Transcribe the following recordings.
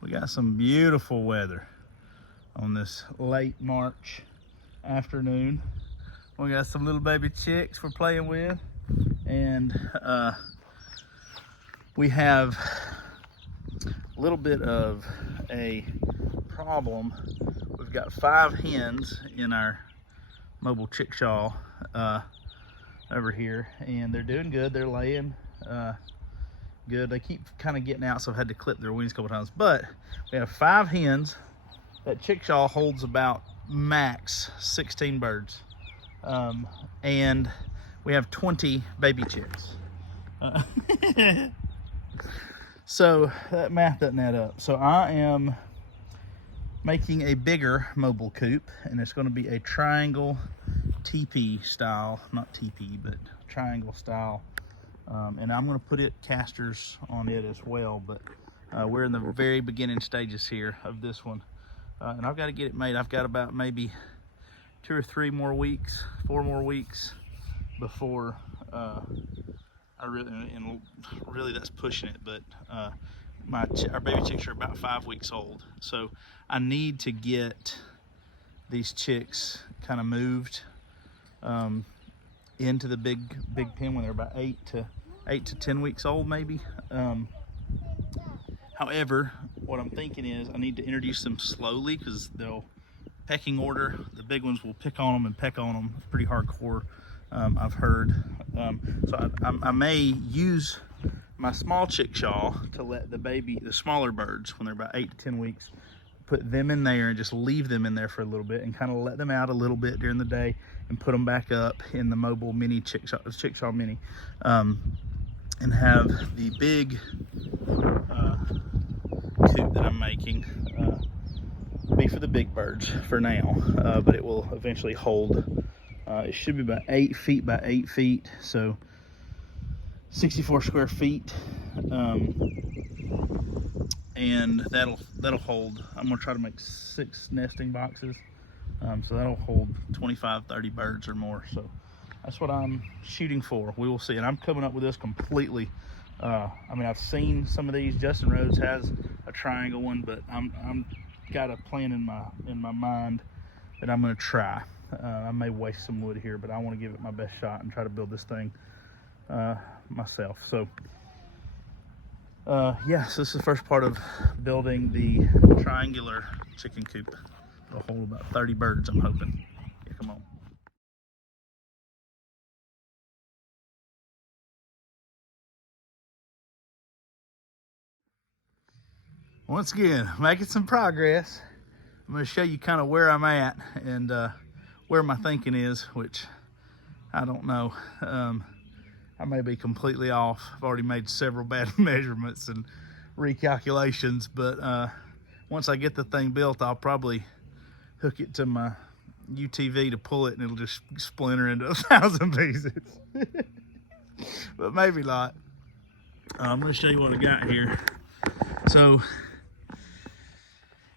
We got some beautiful weather on this late March afternoon. We got some little baby chicks we're playing with, and we have a little bit of a problem. We've got 5 hens in our mobile chickshaw over here, and they're doing good. They're laying good. They keep kind of getting out, so I've had to clip their wings a couple times. But we have 5 hens. That chickshaw holds about max 16 birds, and we have 20 baby chicks. So that math doesn't add up. So I am making a bigger mobile coop, and it's going to be a triangle teepee style, not teepee, but triangle style. And I'm going to put casters on it as well, but we're in the very beginning stages here of this one. And I've got to get it made. I've got about maybe 2 or 3 more weeks, 4 more weeks before really that's pushing it, but our baby chicks are about 5 weeks old. So I need to get these chicks kind of moved into the big pen when they're about 8 to 10 weeks old, maybe. However, what I'm thinking is I need to introduce them slowly, because they'll pecking order. The big ones will pick on them and peck on them pretty hardcore, I've heard. So I may use my small chickshaw to let the smaller birds, when they're about 8 to 10 weeks, put them in there and just leave them in there for a little bit and kind of let them out a little bit during the day and put them back up in the mobile mini chickshaw mini, and have the big coop that I'm making be for the big birds for now, but it will eventually hold. It should be about 8 feet by 8 feet, so 64 square feet, and that'll hold. I'm gonna try to make 6 nesting boxes, so that'll hold 25-30 birds or more. So that's what I'm shooting for. We will see. And I'm coming up with this completely. I mean, I've seen some of these. Justin Rhodes has a triangle one, but I'm got a plan in my mind that I'm gonna try. I may waste some wood here, but I want to give it my best shot and try to build this thing myself. So yes, this is the first part of building the triangular chicken coop. It'll hold about 30 birds, I'm hoping. Yeah, come on. Once again, making some progress. I'm going to show you kind of where I'm at and where my thinking is, which I don't know. I may be completely off. I've already made several bad measurements and recalculations, but once I get the thing built, I'll probably hook it to my UTV to pull it, and it'll just splinter into 1,000 pieces. But maybe not. I'm going to show you what I got here. So,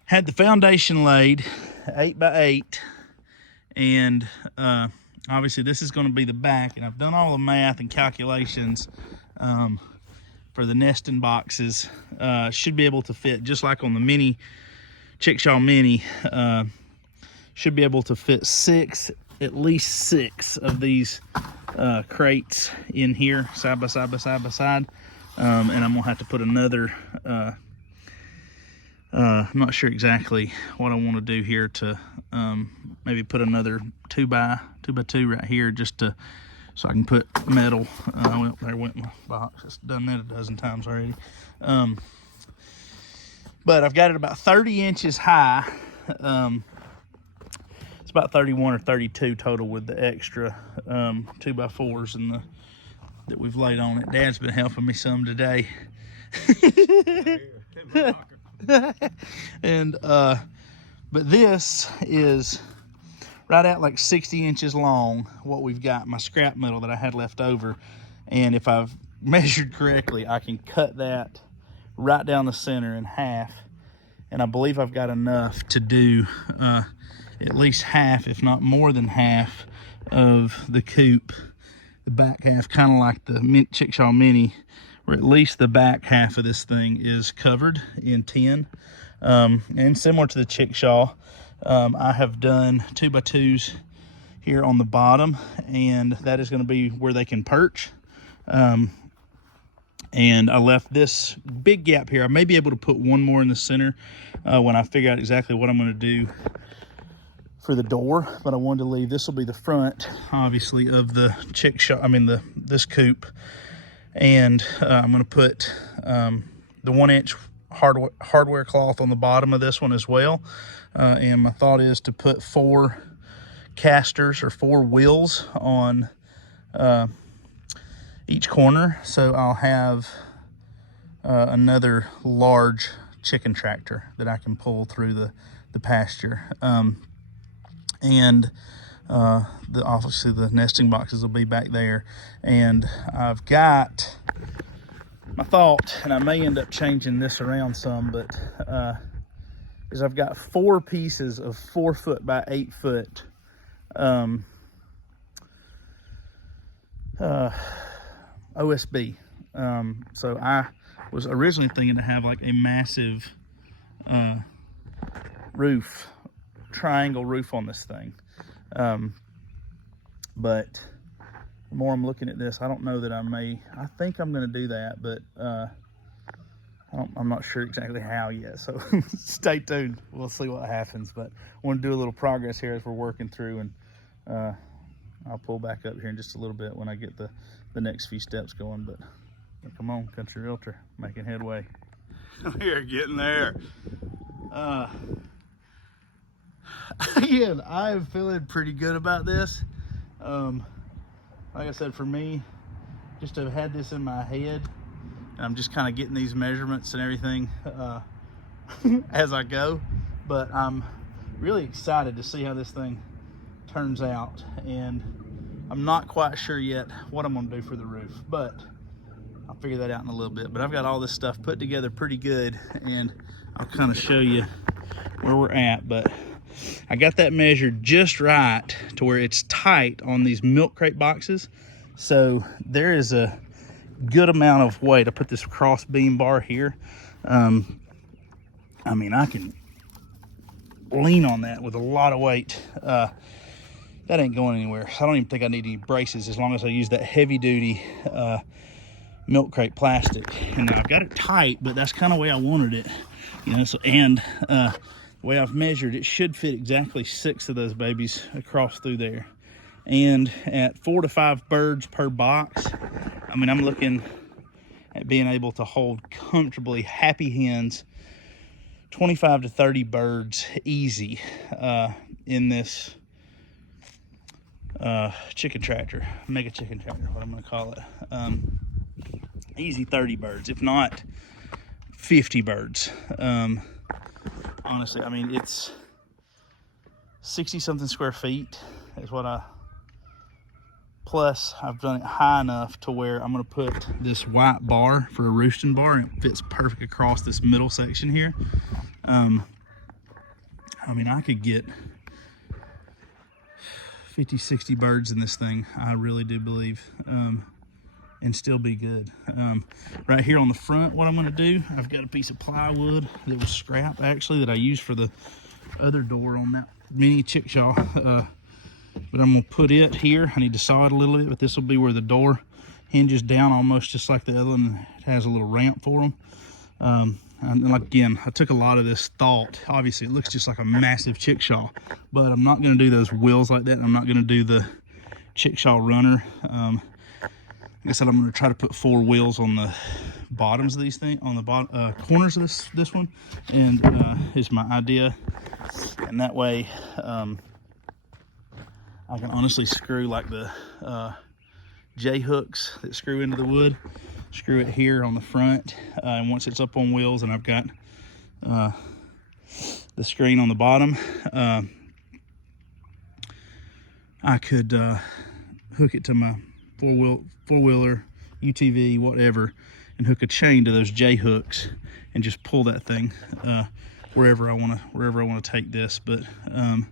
had the foundation laid 8 by 8, and obviously this is going to be the back, and I've done all the math and calculations for the nesting boxes. Should be able to fit, just like on the mini chickshaw mini, should be able to fit at least six of these crates in here, side by side by side by side. And I'm gonna have to put another I'm not sure exactly what I want to do here to maybe put another 2 by 2 right here, just to so I can put metal. Well, there went my box. It's done that a dozen times already. But I've got it about 30 inches high. It's about 31 or 32 total with the extra 2x4s and that we've laid on it. Dad's been helping me some today. And but this is right at like 60 inches long, what we've got, my scrap metal that I had left over. And if I've measured correctly, I can cut that right down the center in half, and I believe I've got enough to do at least half, if not more than half, of the coop, the back half, kind of like the chickshaw mini, where at least the back half of this thing is covered in tin. And similar to the chickshaw, I have done 2x2s here on the bottom, and that is going to be where they can perch. And I left this big gap here. I may be able to put one more in the center when I figure out exactly what I'm going to do for the door, but I wanted to leave. This will be the front, obviously, of the this coop. And I'm going to put the 1-inch hardware cloth on the bottom of this one as well. And my thought is to put 4 casters or 4 wheels on each corner, so I'll have another large chicken tractor that I can pull through the pasture. And obviously the nesting boxes will be back there. And I've got my thought, and I may end up changing this around some, but is I've got 4 pieces of 4 foot by 8 foot OSB. So I was originally thinking to have like a massive triangle roof on this thing. But the more I'm looking at this, I don't know that I think I'm going to do that, but I'm not sure exactly how yet. So stay tuned. We'll see what happens. But I want to do a little progress here as we're working through, and I'll pull back up here in just a little bit when I get the next few steps going. But come on, Country Realtor, making headway. We're getting there. Again, I'm feeling pretty good about this. Like I said, for me, just to have had this in my head, and I'm just kind of getting these measurements and everything as I go. But I'm really excited to see how this thing turns out, and I'm not quite sure yet what I'm going to do for the roof, but I'll figure that out in a little bit. But I've got all this stuff put together pretty good, and I'll kind of show you where we're at. But I got that measured just right to where it's tight on these milk crate boxes. So there is a good amount of weight. I put this cross beam bar here. I mean, I can lean on that with a lot of weight. That ain't going anywhere. I don't even think I need any braces as long as I use that heavy duty milk crate plastic. And I've got it tight, but that's kind of the way I wanted it, you know. So, and the way I've measured, it should fit exactly 6 of those babies across through there. And at 4 to 5 birds per box, I mean, I'm looking at being able to hold comfortably, happy hens, 25 to 30 birds easy in this chicken tractor, mega chicken tractor, what I'm going to call it. Easy 30 birds, if not 50 birds. Honestly, I mean, it's 60 something square feet is what plus I've done it high enough to where I'm going to put this white bar for a roosting bar, and it fits perfect across this middle section here. I mean, I could get 50, 60 birds in this thing, I really do believe, and still be good. Right here on the front, what I'm going to do, I've got a piece of plywood that was scrap, actually, that I used for the other door on that mini chickshaw. But I'm going to put it here. I need to saw it a little bit, but this will be where the door hinges down almost just like the other one. It has a little ramp for them. And again, I took a lot of this thought. Obviously, it looks just like a massive chickshaw, but I'm not going to do those wheels like that. I'm not going to do the chickshaw runner. Like I said, I'm going to try to put 4 wheels on the bottoms of these things, on the bottom corners of this one, and is my idea. And that way, I can honestly screw like the J hooks that screw into the wood. Screw it here on the front, and once it's up on wheels and I've got the screen on the bottom, I could hook it to my four-wheeler, UTV, whatever, and hook a chain to those J hooks and just pull that thing wherever I want to take this. But I'm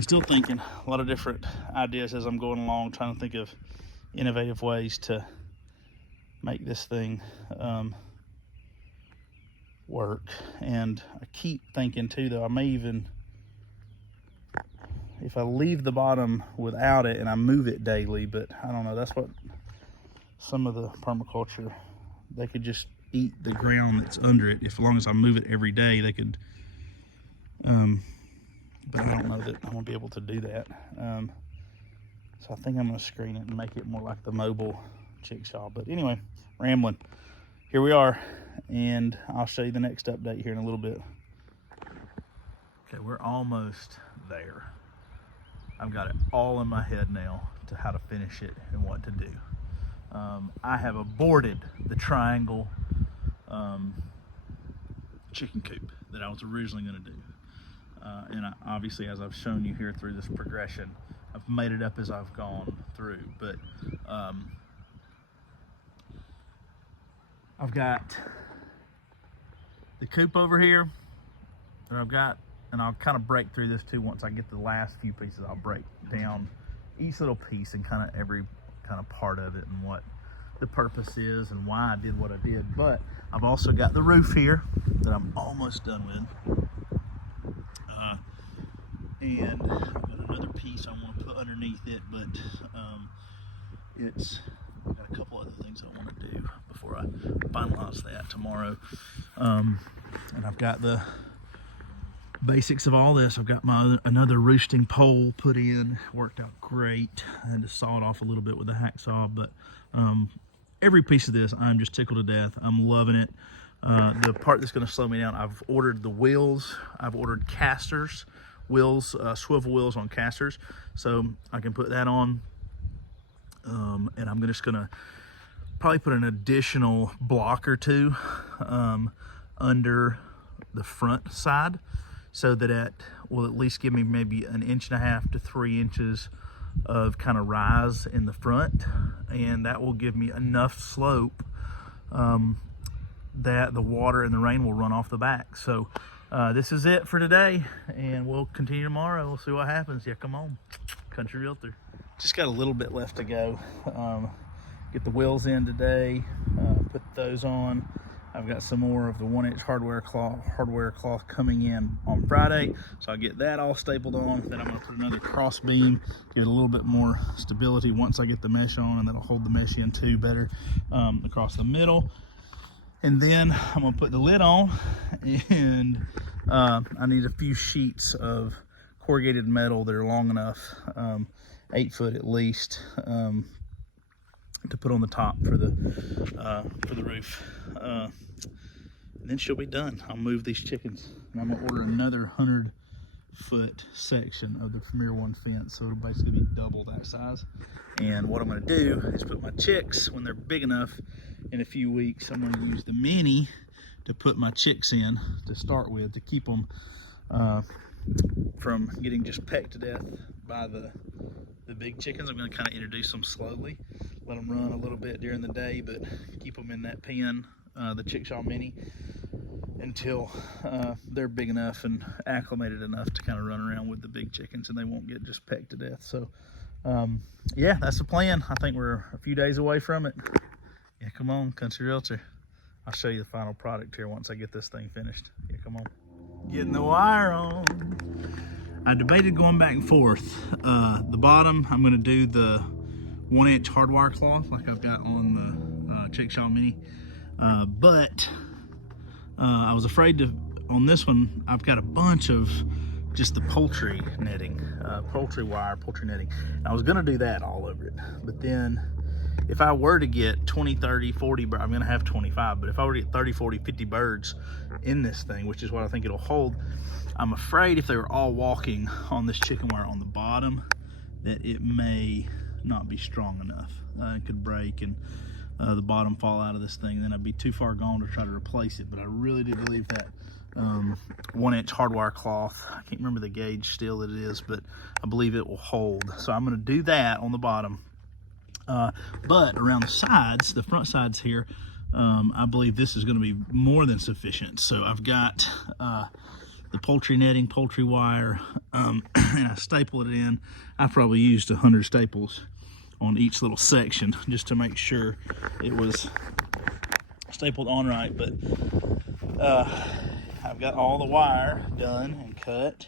still thinking a lot of different ideas as I'm going along, trying to think of innovative ways to make this thing work. And I keep thinking too, though, I may even, if I leave the bottom without it and I move it daily, but I don't know, that's what some of the permaculture, they could just eat the ground that's under it. As long as I move it every day, they could, but I don't know that I'm gonna be able to do that. So I think I'm gonna screen it and make it more like the mobile chickshaw. But anyway, rambling. Here we are, and I'll show you the next update here in a little bit. Okay, we're almost there. I've got it all in my head now to how to finish it and what to do. I have aborted the triangle chicken coop that I was originally going to do. And obviously, as I've shown you here through this progression, I've made it up as I've gone through. But I've got the coop over here that I've got, and I'll kind of break through this too once I get the last few pieces. I'll break down each little piece and kind of every kind of part of it and what the purpose is and why I did what I did. But I've also got the roof here that I'm almost done with, and I've got another piece I want to put underneath it, but I've got a couple other things I want to do before I finalize that tomorrow. And I've got the basics of all this. I've got another roosting pole put in, worked out great. I had to saw it off a little bit with a hacksaw, but every piece of this, I'm just tickled to death. I'm loving it. The part that's going to slow me down, I've ordered the wheels. I've ordered casters, wheels, swivel wheels on casters, so I can put that on. And I'm just going to probably put an additional block or two under the front side, so that it will at least give me maybe 1.5 to 3 inches of kind of rise in the front, and that will give me enough slope that the water and the rain will run off the back. So this is it for today, and we'll continue tomorrow. We'll see what happens. Yeah, come on, Country Realtor. Just got a little bit left to go. Get the wheels in today, put those on. I've got some more of the 1-inch hardware cloth coming in on Friday, so I'll get that all stapled on. Then I'm going to put another cross beam, give it a little bit more stability once I get the mesh on, and that'll hold the mesh in too better across the middle. And then I'm going to put the lid on, and I need a few sheets of corrugated metal that are long enough, 8 foot at least, to put on the top for the roof. And then she'll be done. I'll move these chickens, and I'm gonna order another 100-foot section of the Premier One fence, so it'll basically be double that size. And what I'm gonna do is put my chicks, when they're big enough, in a few weeks, I'm gonna use the mini to put my chicks in to start with, to keep them from getting just pecked to death by the big chickens. I'm gonna kind of introduce them slowly, let them run a little bit during the day, but keep them in that pen, the Chickshaw Mini, until they're big enough and acclimated enough to kind of run around with the big chickens, and they won't get just pecked to death. So yeah, that's the plan. I think we're a few days away from it. Yeah, come on, Country Realtor. I'll show you the final product here once I get this thing finished. Yeah, come on. Getting the wire on. I debated going back and forth. The bottom, I'm gonna do the 1-inch hardwire cloth like I've got on the Chickshaw Mini. But I was afraid to, on this one, I've got a bunch of just the poultry netting, poultry wire, poultry netting. I was gonna do that all over it, but then if I were to get 20, 30, 40 birds, I'm gonna have 25, but if I were to get 30, 40, 50 birds in this thing, which is what I think it'll hold, I'm afraid if they were all walking on this chicken wire on the bottom, that it may not be strong enough. It could break and the bottom fall out of this thing, then I'd be too far gone to try to replace it. But I really do believe that 1-inch hardwire cloth, I can't remember the gauge still that it is, but I believe it will hold. So I'm gonna do that on the bottom. But around the sides, the front sides here, I believe this is gonna be more than sufficient. So I've got the poultry netting, poultry wire, and I staple it in. I've probably used 100 staples on each little section just to make sure it was stapled on right. But I've got all the wire done and cut.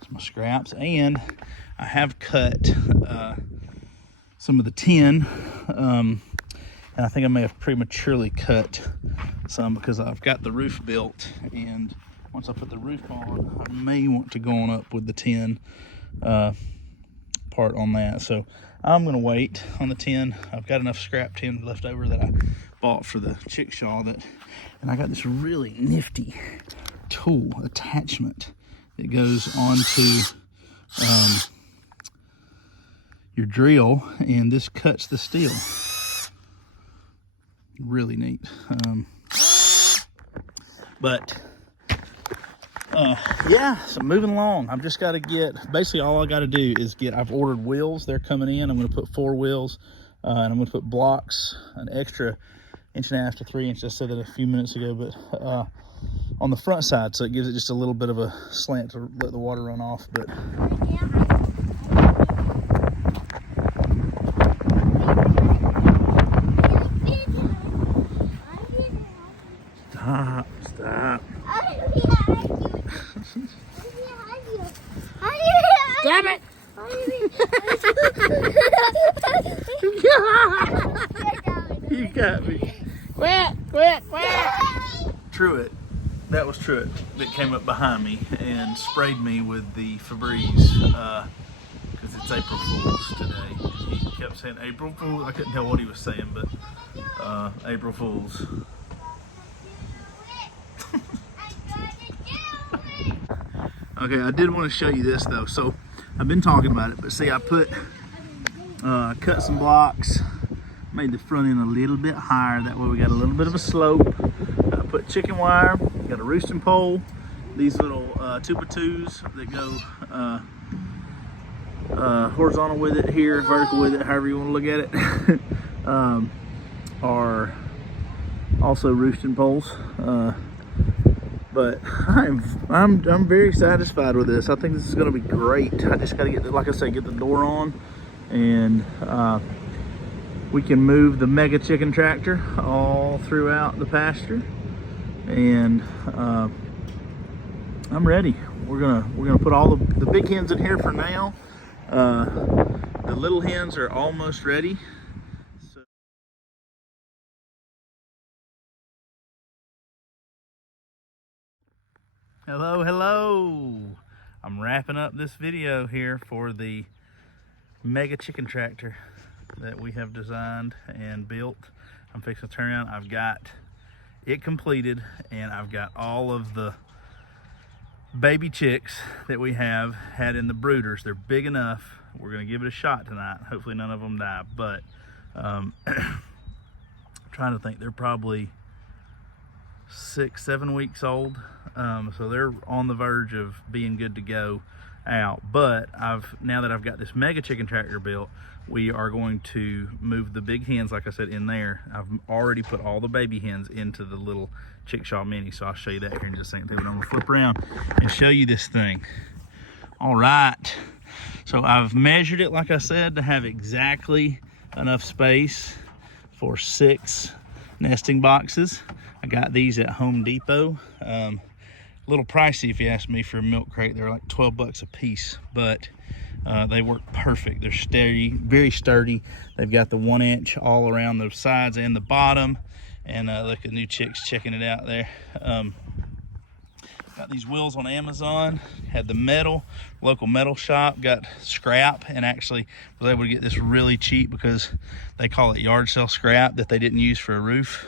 It's my scraps, and I have cut some of the tin, and I think I may have prematurely cut some because I've got the roof built, and once I put the roof on, I may want to go on up with the tin part on that. So I'm gonna wait on the tin. I've got enough scrap tin left over that I bought for the chickshaw, and I got this really nifty tool attachment that goes onto your drill, and this cuts the steel. Really neat. Yeah, so moving along. I've just got to get, basically all I got to do is I've ordered wheels. They're coming in. I'm going to put 4 wheels, and I'm going to put blocks, an extra 1.5 to 3 inches. I said that a few minutes ago, but on the front side, so it gives it just a little bit of a slant to let the water run off. But stop. Damn it! You got me. Quit! Truett, that was Truett that came up behind me and sprayed me with the Febreze because it's April Fool's today. He kept saying April Fool's. I couldn't tell what he was saying, but April Fool's. Okay, I did want to show you this though. So I've been talking about it, but see, I cut some blocks, made the front end a little bit higher. That way we got a little bit of a slope. I put chicken wire, got a roosting pole. These little 2x2s that go horizontal with it here, vertical with it, however you want to look at it, are also roosting poles. But I'm very satisfied with this. I think this is going to be great. I just got to get, like I said, get the door on, and we can move the mega chicken tractor all throughout the pasture. And I'm ready. We're gonna put all the big hens in here for now. The little hens are almost ready. Hello. I'm wrapping up this video here for the mega chicken tractor that we have designed and built. I'm fixing to turn around. I've got it completed, and I've got all of the baby chicks that we have had in the brooders. They're big enough. We're gonna give it a shot tonight. Hopefully none of them die, but I'm trying to think. They're probably 6-7 weeks old, so they're on the verge of being good to go out. But now that I've got this mega chicken tractor built, we are going to move the big hens, like I said, in there. I've already put all the baby hens into the little chickshaw mini, so I'll show you that here in just a second. But I'm gonna flip around and show you this thing. All right, so I've measured it, like I said, to have exactly enough space for 6 nesting boxes. I got these at Home Depot. A little pricey if you ask me for a milk crate. They're like 12 bucks a piece, but they work perfect. They're sturdy, very sturdy. They've got the 1 inch all around the sides and the bottom. And look at new chicks checking it out there. Got these wheels on Amazon. Had the metal, local metal shop, got scrap, and actually was able to get this really cheap because they call it yard sale scrap that they didn't use for a roof.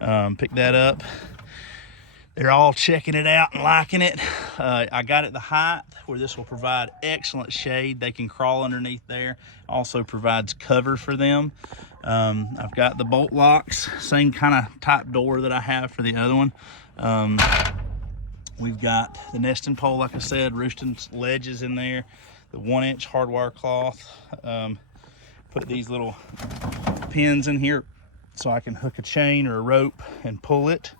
Picked that up. They're all checking it out and liking it. I got it the height where this will provide excellent shade. They can crawl underneath there. Also provides cover for them. I've got the bolt locks, same kind of type door that I have for the other one. We've got the nesting pole, like I said, roosting ledges in there, the 1 inch hardwire cloth. Put these little pins in here so I can hook a chain or a rope and pull it.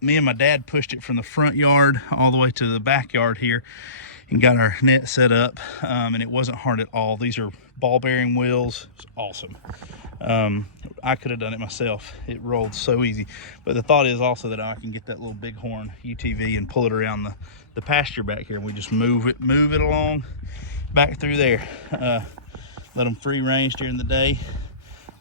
Me and my dad pushed it from the front yard all the way to the backyard here. and got our net set up, and it wasn't hard at all. These are ball bearing wheels. It's awesome. I could have done it myself. It rolled so easy. But the thought is also that I can get that little bighorn UTV and pull it around the pasture back here, and we just move it along back through there. Let them free range during the day.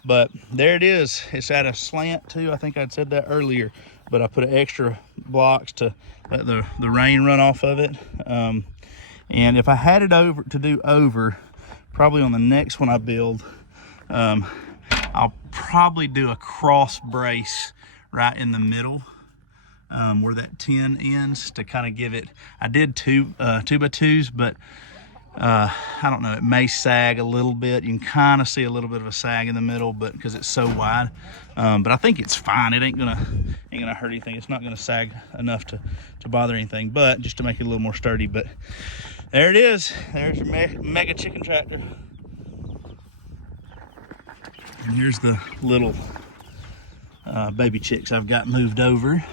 But there it is. It's at a slant too. I think I'd said that earlier, but I put an extra blocks to let the rain run off of it. And if I had it to do over, probably on the next one I build, I'll probably do a cross brace right in the middle, where that 10 ends, to kind of give it. I did 2x2s, but I don't know, it may sag a little bit. You can kind of see a little bit of a sag in the middle, but because it's so wide. But I think it's fine. It ain't gonna hurt anything. It's not gonna sag enough to bother anything, but just to make it a little more sturdy. But there it is. There's your mega chicken tractor. And here's the little baby chicks I've got moved over.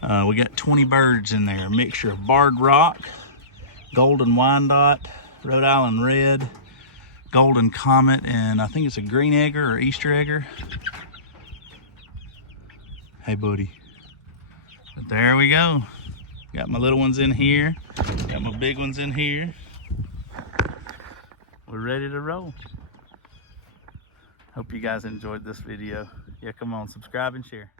We got 20 birds in there, a mixture of barred rock, golden Wyandotte, Rhode Island red, golden comet, and I think it's a green egger or Easter egger. Hey buddy. But there we go. Got my little ones in here, got my big ones in here. We're ready to roll. Hope you guys enjoyed this video. Yeah, come on, subscribe and share.